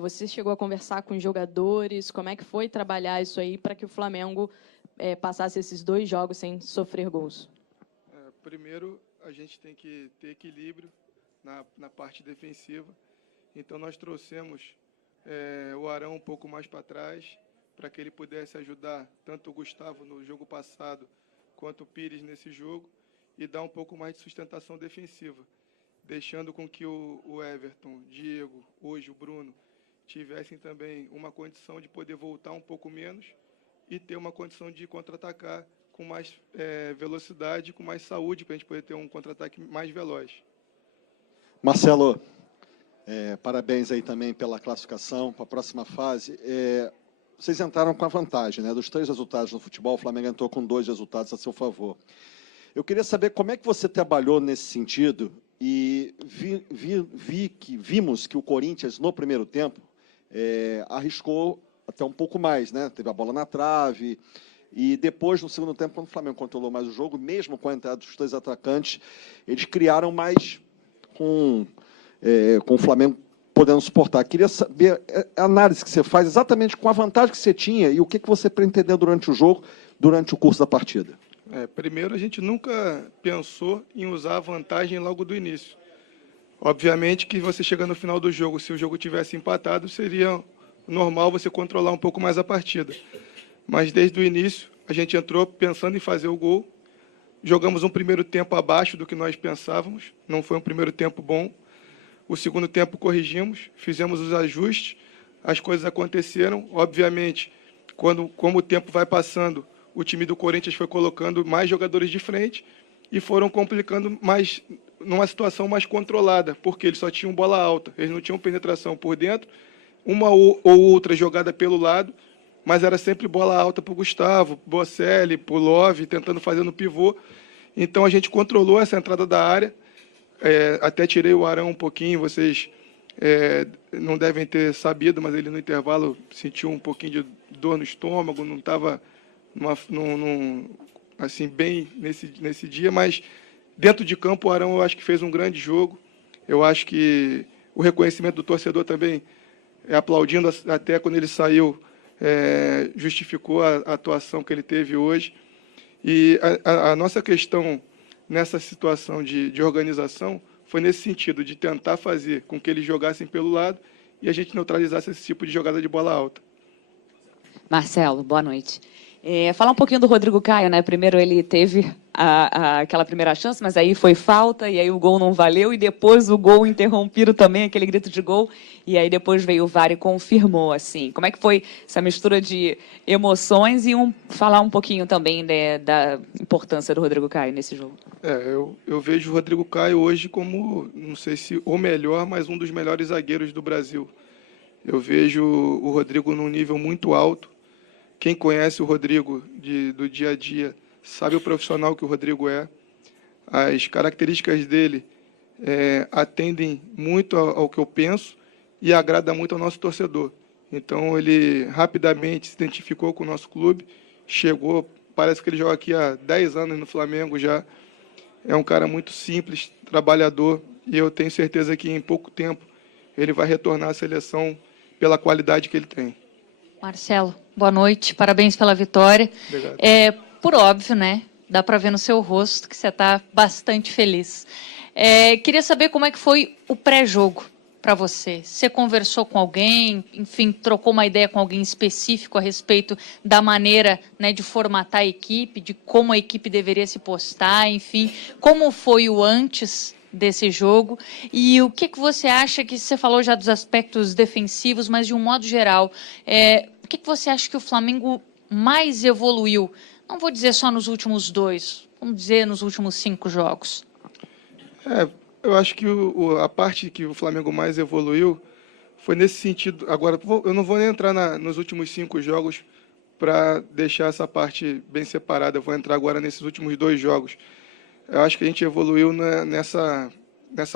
Você chegou a conversar com os jogadores? Como é que foi trabalhar isso aí para que o Flamengo passasse esses 2 jogos sem sofrer gols? Primeiro, a gente tem que ter equilíbrio na parte defensiva. Então, nós trouxemos o Arão um pouco mais para trás, para que ele pudesse ajudar tanto o Gustavo no jogo passado, quanto o Pires nesse jogo, e dar um pouco mais de sustentação defensiva, deixando com que o Everton, Diego, hoje o Bruno, tivessem também uma condição de poder voltar um pouco menos e ter uma condição de contra-atacar com mais velocidade, com mais saúde, para a gente poder ter um contra-ataque mais veloz. Marcelo, parabéns aí também pela classificação para a próxima fase. Vocês entraram com a vantagem, né? Dos 3 resultados no futebol, o Flamengo entrou com 2 resultados a seu favor. Eu queria saber como é que você trabalhou nesse sentido e vimos que o Corinthians, no primeiro tempo, arriscou até um pouco mais, né? Teve a bola na trave. E depois, no segundo tempo, quando o Flamengo controlou mais o jogo, mesmo com a entrada dos 2 atacantes, eles criaram mais com o Flamengo podendo suportar. Queria saber a análise que você faz exatamente com a vantagem que você tinha e o que você pretendeu durante o jogo, durante o curso da partida. Primeiro, a gente nunca pensou em usar a vantagem logo do início. Obviamente que você chega no final do jogo, se o jogo tivesse empatado, seria normal você controlar um pouco mais a partida. Mas desde o início, a gente entrou pensando em fazer o gol. Jogamos um primeiro tempo abaixo do que nós pensávamos. Não foi um primeiro tempo bom. O segundo tempo corrigimos, fizemos os ajustes, as coisas aconteceram. Obviamente, como o tempo vai passando, o time do Corinthians foi colocando mais jogadores de frente e foram complicando mais, numa situação mais controlada, porque eles só tinham bola alta, eles não tinham penetração por dentro, uma ou outra jogada pelo lado, mas era sempre bola alta para o Gustavo, Bocelli, para o Love, tentando fazer no pivô. Então, a gente controlou essa entrada da área. Até tirei o Arão um pouquinho, vocês não devem ter sabido, mas ele no intervalo sentiu um pouquinho de dor no estômago, não estava assim, bem nesse dia, mas dentro de campo o Arão eu acho que fez um grande jogo. Eu acho que o reconhecimento do torcedor também, aplaudindo até quando ele saiu, justificou a atuação que ele teve hoje. E a nossa questão nessa situação de organização foi nesse sentido, de tentar fazer com que eles jogassem pelo lado e a gente neutralizasse esse tipo de jogada de bola alta. Marcelo, boa noite. Falar um pouquinho do Rodrigo Caio, né? Primeiro ele teve aquela primeira chance, mas aí foi falta, e aí o gol não valeu, e depois o gol interrompido também, aquele grito de gol, e aí depois veio o VAR e confirmou, assim. Como é que foi essa mistura de emoções e falar um pouquinho também, né, da importância do Rodrigo Caio nesse jogo? Eu vejo o Rodrigo Caio hoje como, não sei se o melhor, mas um dos melhores zagueiros do Brasil. Eu vejo o Rodrigo num nível muito alto. Quem conhece o Rodrigo do dia a dia sabe o profissional que o Rodrigo é. As características dele atendem muito ao que eu penso e agrada muito ao nosso torcedor. Então, ele rapidamente se identificou com o nosso clube, chegou, parece que ele joga aqui há 10 anos no Flamengo já. É um cara muito simples, trabalhador, e eu tenho certeza que em pouco tempo ele vai retornar à seleção pela qualidade que ele tem. Marcelo, boa noite, parabéns pela vitória. Obrigado. Por óbvio, né? Dá para ver no seu rosto que você está bastante feliz. Queria saber como é que foi o pré-jogo para você. Você conversou com alguém, enfim, trocou uma ideia com alguém específico a respeito da maneira, né, de formatar a equipe, de como a equipe deveria se postar, enfim, como foi o antes desse jogo e o que você acha, que você falou já dos aspectos defensivos, mas de um modo geral, o que você acha que o Flamengo mais evoluiu? Não vou dizer só nos últimos 2, vamos dizer nos últimos 5 jogos. Eu acho que a parte que o Flamengo mais evoluiu foi nesse sentido. Agora, eu não vou nem entrar nos últimos 5 jogos para deixar essa parte bem separada. Eu vou entrar agora nesses últimos 2 jogos. Eu acho que a gente evoluiu nessa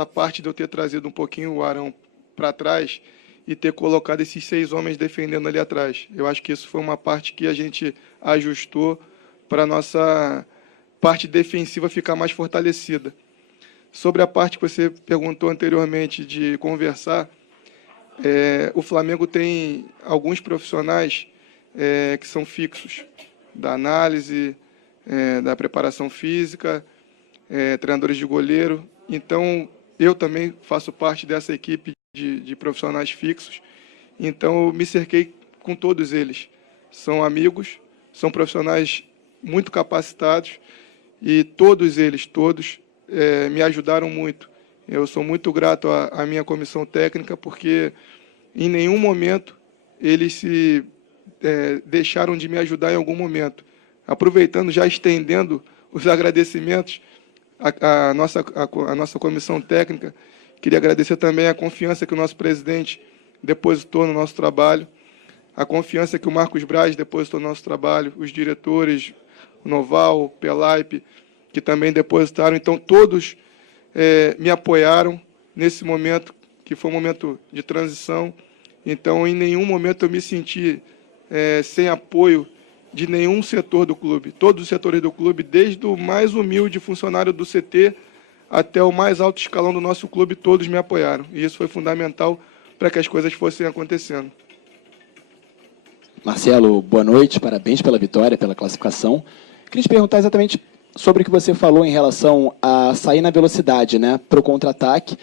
parte de eu ter trazido um pouquinho o Arão para trás e ter colocado esses 6 homens defendendo ali atrás. Eu acho que isso foi uma parte que a gente ajustou para a nossa parte defensiva ficar mais fortalecida. Sobre a parte que você perguntou anteriormente de conversar, o Flamengo tem alguns profissionais que são fixos, da análise, da preparação física, treinadores de goleiro. Então, eu também faço parte dessa equipe de profissionais fixos. Então, eu me cerquei com todos eles. São amigos, são profissionais muito capacitados e todos eles, me ajudaram muito. Eu sou muito grato à minha comissão técnica, porque em nenhum momento eles se deixaram de me ajudar em algum momento. Aproveitando, já estendendo os agradecimentos à nossa comissão técnica, queria agradecer também a confiança que o nosso presidente depositou no nosso trabalho, a confiança que o Marcos Braz depositou no nosso trabalho, os diretores, o Noval, o Pelaipe, que também depositaram. Então, todos me apoiaram nesse momento, que foi um momento de transição. Então, em nenhum momento eu me senti sem apoio de nenhum setor do clube. Todos os setores do clube, desde o mais humilde funcionário do CT até o mais alto escalão do nosso clube, todos me apoiaram. E isso foi fundamental para que as coisas fossem acontecendo. Marcelo, boa noite, parabéns pela vitória, pela classificação. Queria te perguntar exatamente sobre o que você falou em relação a sair na velocidade, né, para o contra-ataque.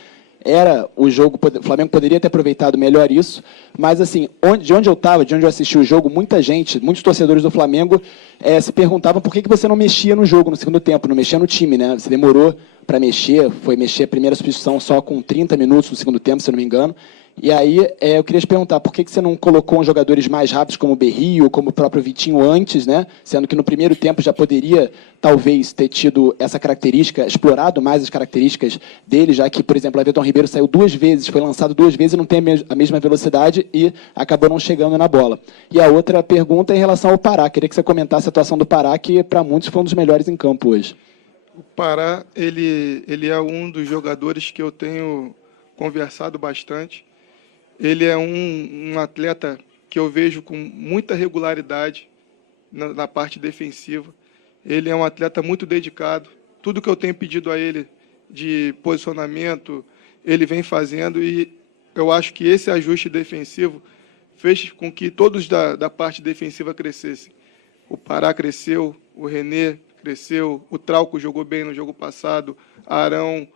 O jogo, o Flamengo poderia ter aproveitado melhor isso, mas assim, de onde eu estava, de onde eu assisti o jogo, muitos torcedores do Flamengo se perguntavam por que você não mexia no jogo no segundo tempo, não mexia no time, né? Você demorou para mexer, foi mexer a primeira substituição só com 30 minutos no segundo tempo, se eu não me engano. E aí eu queria te perguntar, por que você não colocou uns jogadores mais rápidos como o Berrio, como o próprio Vitinho antes, né? Sendo que no primeiro tempo já poderia, talvez, ter tido essa característica, explorado mais as características dele, já que, por exemplo, o Everton Ribeiro saiu 2 vezes, foi lançado 2 vezes e não tem a mesma velocidade e acabou não chegando na bola. E a outra pergunta é em relação ao Pará. Queria que você comentasse a atuação do Pará, que para muitos foi um dos melhores em campo hoje. O Pará, ele é um dos jogadores que eu tenho conversado bastante. Ele é um atleta que eu vejo com muita regularidade na parte defensiva. Ele é um atleta muito dedicado. Tudo que eu tenho pedido a ele de posicionamento, ele vem fazendo, e eu acho que esse ajuste defensivo fez com que todos da parte defensiva crescessem. O Pará cresceu, o René cresceu, o Trauco jogou bem no jogo passado, Arão,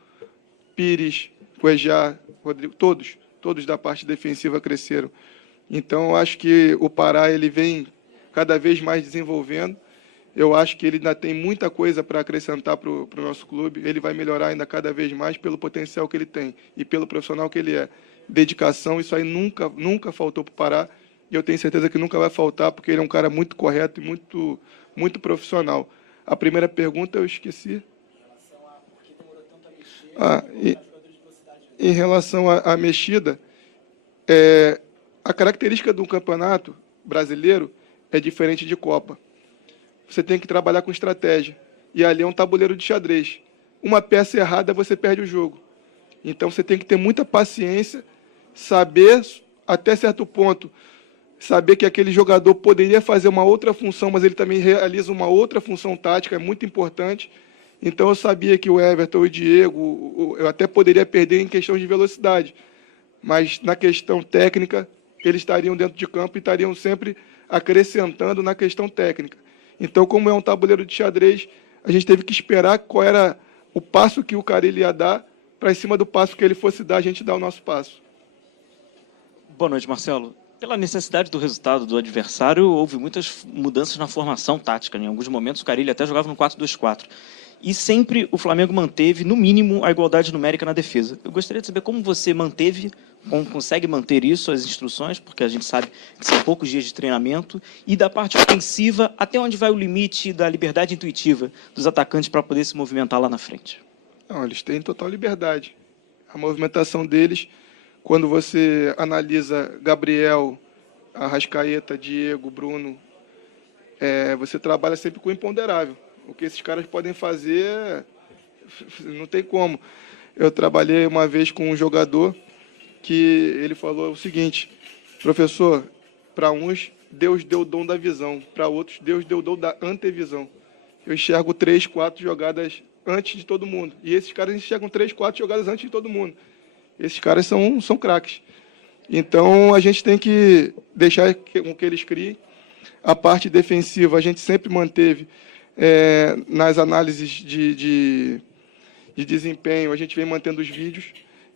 Pires, Cuejá, Rodrigo, todos da parte defensiva cresceram. Então, eu acho que o Pará ele vem cada vez mais desenvolvendo. Eu acho que ele ainda tem muita coisa para acrescentar para o nosso clube. Ele vai melhorar ainda cada vez mais pelo potencial que ele tem e pelo profissional que ele é. Dedicação, isso aí nunca faltou para o Pará. E eu tenho certeza que nunca vai faltar, porque ele é um cara muito correto e muito profissional. A primeira pergunta eu esqueci. Em relação à mexida, a característica do campeonato brasileiro é diferente de Copa. Você tem que trabalhar com estratégia. E ali é um tabuleiro de xadrez. Uma peça errada, você perde o jogo. Então, você tem que ter muita paciência, saber, até certo ponto, saber que aquele jogador poderia fazer uma outra função, mas ele também realiza uma outra função tática, é muito importante. Então, eu sabia que o Everton e o Diego, eu até poderia perder em questão de velocidade, mas na questão técnica, eles estariam dentro de campo e estariam sempre acrescentando na questão técnica. Então, como é um tabuleiro de xadrez, a gente teve que esperar qual era o passo que o Carille ia dar, para em cima do passo que ele fosse dar, a gente dar o nosso passo. Boa noite, Marcelo. Pela necessidade do resultado do adversário, houve muitas mudanças na formação tática. Em alguns momentos, o Carille até jogava no 4-2-4. E sempre o Flamengo manteve, no mínimo, a igualdade numérica na defesa. Eu gostaria de saber como você consegue manter isso, as instruções, porque a gente sabe que são poucos dias de treinamento, e da parte ofensiva, até onde vai o limite da liberdade intuitiva dos atacantes para poder se movimentar lá na frente? Não, eles têm total liberdade. A movimentação deles, quando você analisa Gabriel, Arrascaeta, Diego, Bruno, você trabalha sempre com o imponderável. O que esses caras podem fazer, não tem como. Eu trabalhei uma vez com um jogador que ele falou o seguinte: professor, para uns Deus deu o dom da visão, para outros Deus deu o dom da antevisão. Eu enxergo 3, 4 jogadas antes de todo mundo. E esses caras enxergam 3, 4 jogadas antes de todo mundo. Esses caras são craques. Então, a gente tem que deixar com que eles criem. A parte defensiva, a gente sempre manteve nas análises de desempenho, a gente vem mantendo os vídeos.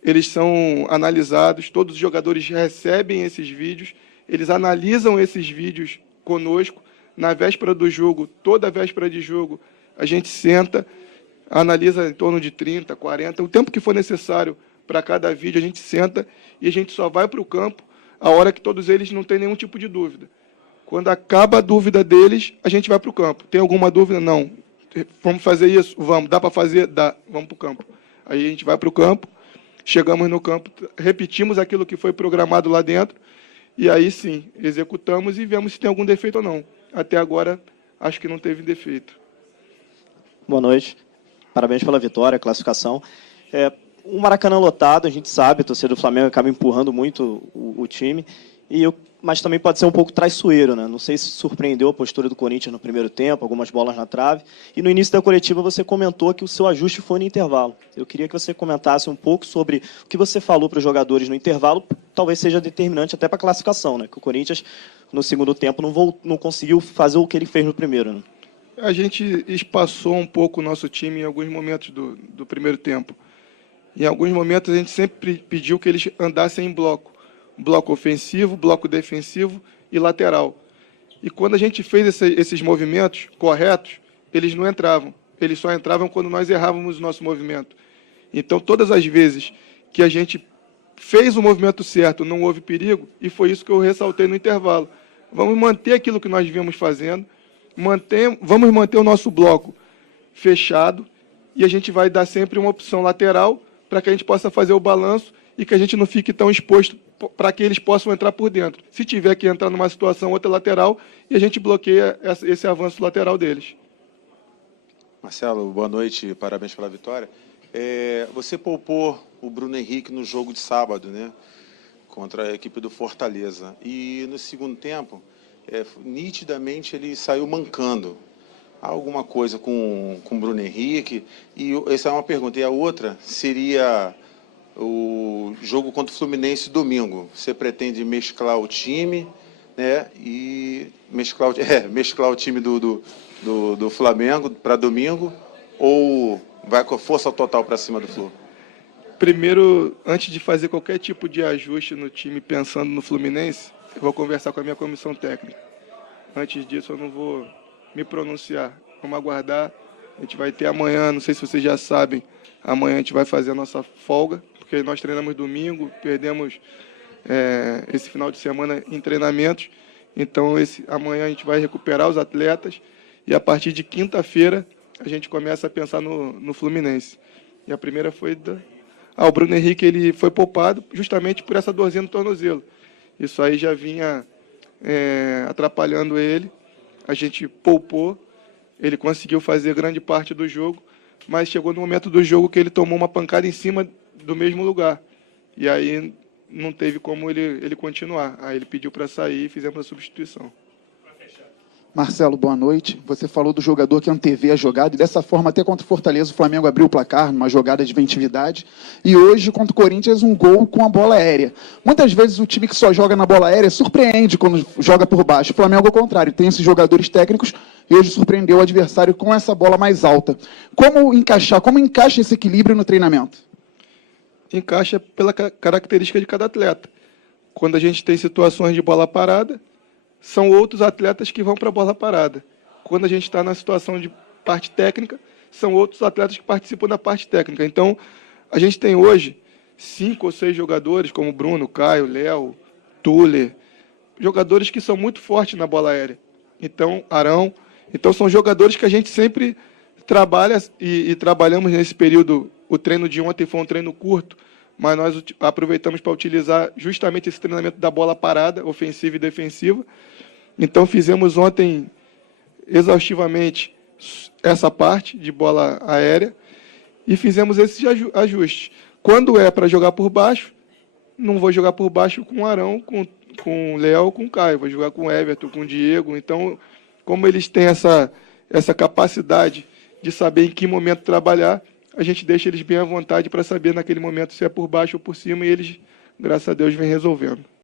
Eles são analisados, todos os jogadores recebem esses vídeos, eles analisam esses vídeos conosco. Na véspera do jogo, toda véspera de jogo, a gente senta, analisa em torno de 30, 40, o tempo que for necessário para cada vídeo, a gente senta e a gente só vai para o campo a hora que todos eles não têm nenhum tipo de dúvida. Quando acaba a dúvida deles, a gente vai para o campo. Tem alguma dúvida? Não. Vamos fazer isso? Vamos. Dá para fazer? Dá. Vamos para o campo. Aí a gente vai para o campo, chegamos no campo, repetimos aquilo que foi programado lá dentro, e aí sim, executamos e vemos se tem algum defeito ou não. Até agora, acho que não teve defeito. Boa noite. Parabéns pela vitória, classificação. O Maracanã lotado, a gente sabe, a torcida do Flamengo acaba empurrando muito o time, mas também pode ser um pouco traiçoeiro, né? Não sei se surpreendeu a postura do Corinthians no primeiro tempo, algumas bolas na trave. E no início da coletiva você comentou que o seu ajuste foi no intervalo. Eu queria que você comentasse um pouco sobre o que você falou para os jogadores no intervalo, talvez seja determinante até para a classificação, né? Que o Corinthians, no segundo tempo, não conseguiu fazer o que ele fez no primeiro, né? A gente espaçou um pouco o nosso time em alguns momentos do primeiro tempo. Em alguns momentos, a gente sempre pediu que eles andassem em bloco. Bloco ofensivo, bloco defensivo e lateral. E quando a gente fez esses movimentos corretos, eles não entravam. Eles só entravam quando nós errávamos o nosso movimento. Então, todas as vezes que a gente fez o movimento certo, não houve perigo, e foi isso que eu ressaltei no intervalo. Vamos manter aquilo que nós viemos fazendo, vamos manter o nosso bloco fechado, e a gente vai dar sempre uma opção lateral para que a gente possa fazer o balanço e que a gente não fique tão exposto para que eles possam entrar por dentro. Se tiver que entrar numa situação outra lateral, e a gente bloqueia esse avanço lateral deles. Marcelo, boa noite, parabéns pela vitória. Você poupou o Bruno Henrique no jogo de sábado, né, contra a equipe do Fortaleza. E no segundo tempo, nitidamente ele saiu mancando. Há alguma coisa com o Bruno Henrique? E essa é uma pergunta. E a outra seria o jogo contra o Fluminense domingo. Você pretende mesclar o time, né, e mesclar o time do Flamengo para domingo, ou vai com a força total para cima do Flu? Primeiro, antes de fazer qualquer tipo de ajuste no time pensando no Fluminense, eu vou conversar com a minha comissão técnica. Antes disso, eu não vou me pronunciar. Vamos aguardar. A gente vai ter amanhã, não sei se vocês já sabem, amanhã a gente vai fazer a nossa folga, porque nós treinamos domingo, perdemos esse final de semana em treinamentos. Então, amanhã a gente vai recuperar os atletas e, a partir de quinta-feira, a gente começa a pensar no Fluminense. E a primeira foi o Bruno Henrique, ele foi poupado justamente por essa dorzinha no tornozelo. Isso aí já vinha atrapalhando ele. A gente poupou, ele conseguiu fazer grande parte do jogo, mas chegou no momento do jogo que ele tomou uma pancada em cima do mesmo lugar. E aí não teve como ele continuar. Aí ele pediu para sair e fizemos a substituição. Marcelo, boa noite. Você falou do jogador que antevê a jogada, e dessa forma, até contra o Fortaleza, o Flamengo abriu o placar numa jogada de inventividade, e hoje, contra o Corinthians, um gol com a bola aérea. Muitas vezes o time que só joga na bola aérea surpreende quando joga por baixo. O Flamengo, ao contrário, tem esses jogadores técnicos, e hoje surpreendeu o adversário com essa bola mais alta. Como encaixa esse equilíbrio no treinamento? Encaixa pela característica de cada atleta. Quando a gente tem situações de bola parada, são outros atletas que vão para a bola parada. Quando a gente está na situação de parte técnica, são outros atletas que participam da parte técnica. Então, a gente tem hoje 5 ou 6 jogadores, como Bruno, Caio, Léo, Tuller, jogadores que são muito fortes na bola aérea. Então, Arão. Então, são jogadores que a gente sempre trabalha e trabalhamos nesse período. O treino de ontem foi um treino curto, mas nós aproveitamos para utilizar justamente esse treinamento da bola parada, ofensiva e defensiva. Então, fizemos ontem, exaustivamente, essa parte de bola aérea e fizemos esses ajustes. Quando é para jogar por baixo, não vou jogar por baixo com o Arão, com o Léo, com o Caio. Vou jogar com o Everton, com o Diego. Então, como eles têm essa capacidade de saber em que momento trabalhar, a gente deixa eles bem à vontade para saber naquele momento se é por baixo ou por cima, e eles graças a Deus, vem resolvendo.